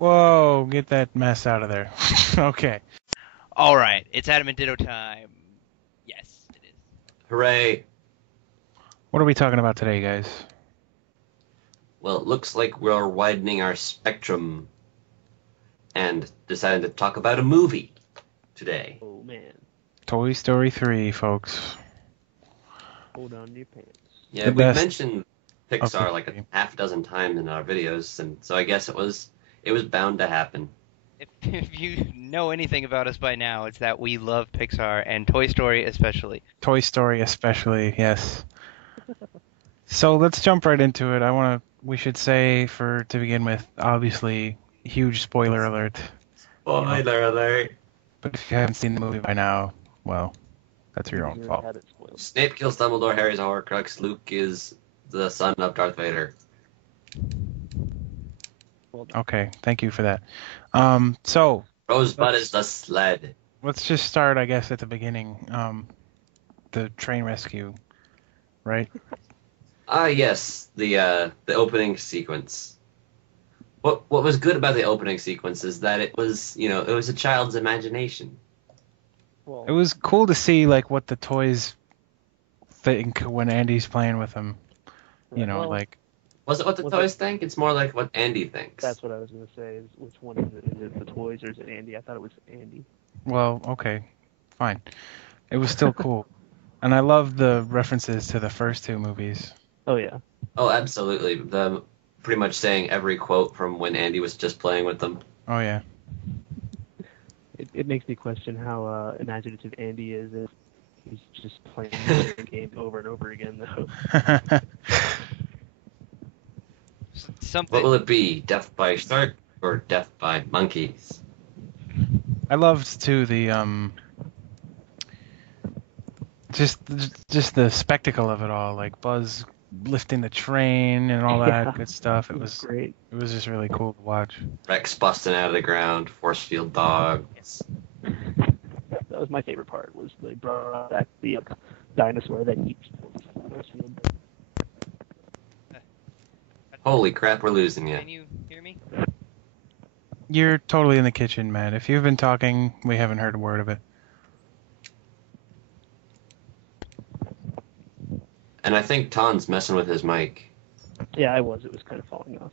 Whoa, get that mess out of there. Okay. All right, it's Adam and Ditto time. Yes, it is. Hooray! What are we talking about today, guys? Well, it looks like we're widening our spectrum and decided to talk about a movie today. Oh man, Toy Story 3, folks. hold on to your pants. Yeah, The we've best mentioned of the Pixar like a three. half dozen times in our videos, and so I guess it was bound to happen. If you know anything about us by now, it's that we love Pixar and Toy Story especially. Toy Story especially, yes. So let's jump right into it. We should say to begin with, obviously, huge spoiler alert. Spoiler alert! But if you haven't seen the movie by now, well, that's your own You fault. had it spoiled. Snape kills Dumbledore, Harry's a Horcrux, Luke is the son of Darth Vader. Well done. Okay, thank you for that. So Rosebud Let's- is the sled. let's just start, I guess, at the beginning. The train rescue, right? Ah, yes, the opening sequence. What was good about the opening sequence is that it was a child's imagination. Well, It was cool to see like what the toys think when Andy's playing with them. You know, well, like Was it what the Was toys think? It's more like what Andy thinks. that's what I was gonna say. Is which one is it? Is it the toys or is it Andy? I thought it was Andy. well, okay, fine. It was still cool. And I love the references to the first two movies. Oh yeah. Oh, absolutely. The pretty much saying every quote from when Andy was just playing with them. Oh yeah. It makes me question how imaginative Andy is if he's just playing the same game over and over again, though. What Something. will it be? Death by shark or death by monkeys? I loved too the just the spectacle of it all, like Buzz lifting the train and all that Yeah. good stuff. It was great. just really cool to watch. Rex busting out of the ground, force field dogs. That was my favorite part. Was they brought back the dinosaur that eats. Holy crap, we're losing you. Can you hear me? You're totally in the kitchen, man. If you've been talking, we haven't heard a word of it. And I think Ton's messing with his mic. Yeah, I was. It was kind of falling off.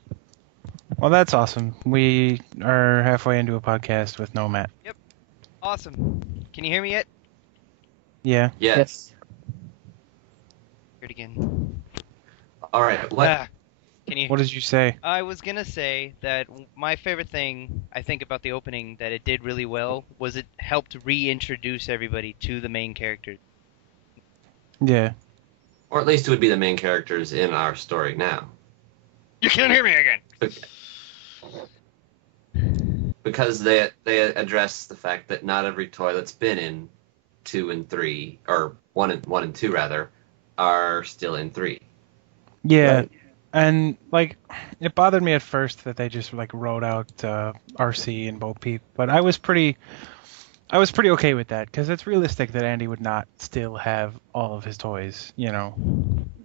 Well, that's awesome. We are halfway into a podcast with no Matt. Awesome. Can you hear me yet? Yeah. Yes. Hear it again. All right. What? Ah, can you? What did you say? I was gonna say that my favorite thing I think about the opening that it did really well was it helped reintroduce everybody to the main characters. Yeah. Or at least it would be the main characters in our story now. You can't hear me again. Because they address the fact that not every toy that's been in 2 and 3, or 1 and 2 rather, are still in 3. Yeah. Right. And like, it bothered me at first that they just like wrote out RC and Bo Peep, but I was pretty okay with that because it's realistic that Andy would not still have all of his toys. You know.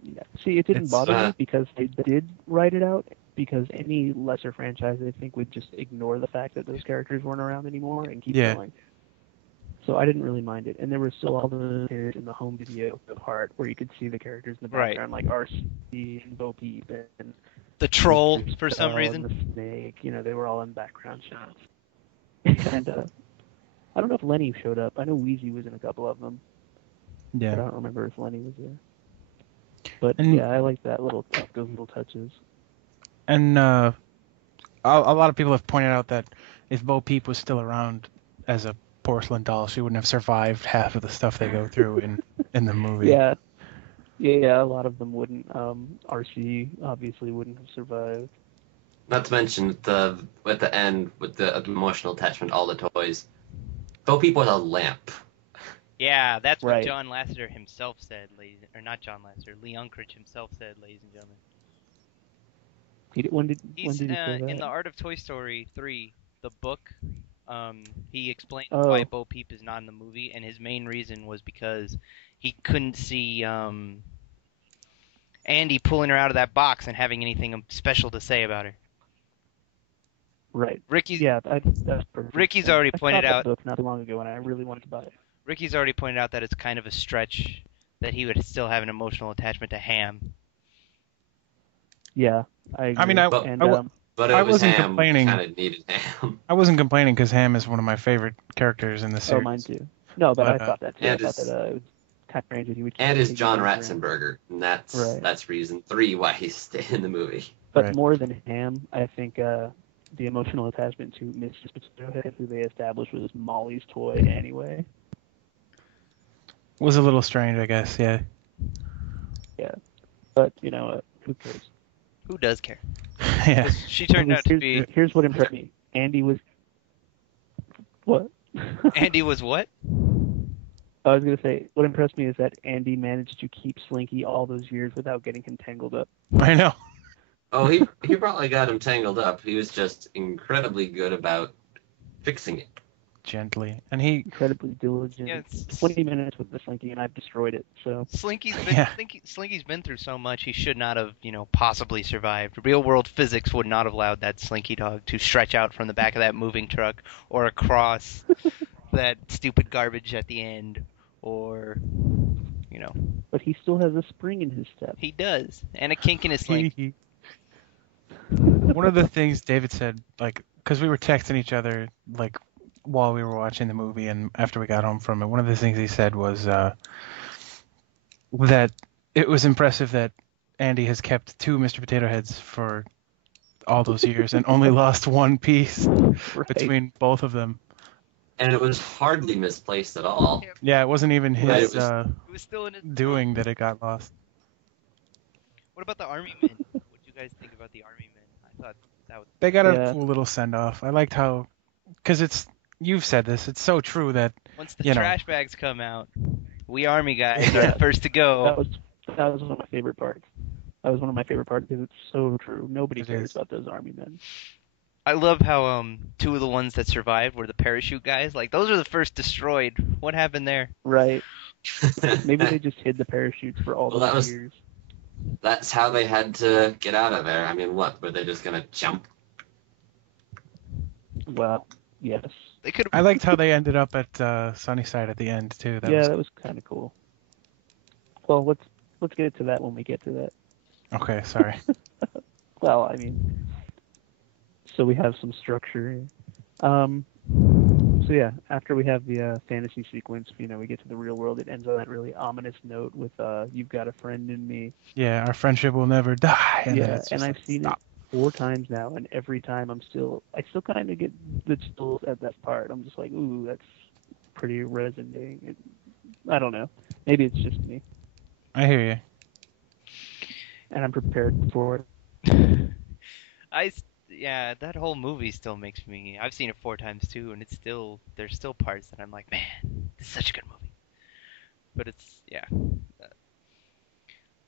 Yeah. See, it didn't It's, bother me because they did write it out. Because any lesser franchise, I think, would just ignore the fact that those characters weren't around anymore and keep Yeah. going. So I didn't really mind it. And there was still all the characters in the home video part where you could see the characters in the Right. background, like RC and Bo Peep and The troll, Mr. for some Skull reason. and the snake. You know, they were all in background shots. And I don't know if Lenny showed up. I know Wheezy was in a couple of them, but I Yeah. don't remember if Lenny was there. But And- yeah, I like that those little touches. And a lot of people have pointed out that if Bo Peep was still around as a porcelain doll, she wouldn't have survived half of the stuff they go through in the movie. Yeah. Yeah, a lot of them wouldn't. RC obviously wouldn't have survived. Not to mention at the end with the emotional attachment to all the toys. Bo Peep was a lamp. Yeah, that's what Right. John Lasseter himself said, or not John Lasseter, Lee Unkrich himself said, ladies and gentlemen. When did He's he say that? in the Art of Toy Story 3, the book. He explained Oh. why Bo Peep is not in the movie, and his main reason was because he couldn't see Andy pulling her out of that box and having anything special to say about her. Right. Ricky's Yeah, that's perfect. Ricky's And already I pointed saw that out. book not too long ago, and I really wanted to buy it. Ricky's already pointed out that it's kind of a stretch that he would still have an emotional attachment to Ham. Yeah, I agree. I mean, But and but I it was wasn't Ham. complaining. Kind of needed Ham. I wasn't complaining because Ham is one of my favorite characters in the oh, series. mine too. No, but I thought that too. I and thought his- that it was kind of strange that he would. And just is take John him over him. Ratzenberger, and Right. that's reason 3 why he stayed in the movie. But Right. more than Ham, I think the emotional attachment to Mrs. Potato Head, who they established was Molly's toy anyway. Was a little strange, I guess. Yeah. But you know, who cares? Who does care? Yeah. She turned out to be. Here's what impressed me. Andy was. What? Andy was what? I was gonna say, what impressed me is that Andy managed to keep Slinky all those years without getting him tangled up. I know. Oh, he probably got him tangled up. He was just incredibly good about fixing it. Gently, and he. Incredibly diligent. Yeah, it's- 20 minutes with the Slinky, and I've destroyed it. So Slinky's been Yeah. Slinky's been through so much he should not have, possibly survived. Real world physics would not have allowed that Slinky dog to stretch out from the back of that moving truck or across that stupid garbage at the end or but he still has a spring in his step. he does. And a kink in his sling. One of the things David said, like, because we were texting each other, like, while we were watching the movie and after we got home from it, one of the things he said was that it was impressive that Andy has kept 2 Mr. Potato Heads for all those years and only lost one piece Right. between both of them. And it was hardly misplaced at all. Yeah, it wasn't even Right, his it was- It was still in his doing that it got lost. What about the army men? What do you guys think about the army men? I thought that was They got Yeah. a cool little send off. I liked how, because you've said this, it's so true that once the You know. trash bags come out, we army guys are Yeah. the first to go. That was one of my favorite parts. That was one of my favorite parts because it's so true. Nobody It cares is. about those army men. I love how 2 of the ones that survived were the parachute guys. Like those are the first destroyed. What happened there? Right. Maybe they just hid the parachutes for all Well, those that was- years. That's how they had to get out of there. I mean, what? Were they just gonna jump? Well, yes. They could I have. liked how they ended up at Sunnyside at the end too. That was kind of cool. Well, let's get to that when we get to that. Okay, sorry. Well, I mean, so we have some structure. So yeah, after we have the fantasy sequence, we get to the real world. It ends on that really ominous note with "You've got a friend in me." Yeah, our friendship will never die. And then Yeah, it's just and I've like, seen stop. it 4 times now, and every time I still kind of get the chills at that part. I'm just like, ooh, that's pretty resonating. I don't know. Maybe it's just me, I hear you. and I'm prepared for it. Yeah, that whole movie still makes me. I've seen it 4 times too, and there's still parts that I'm like, man, this is such a good movie. But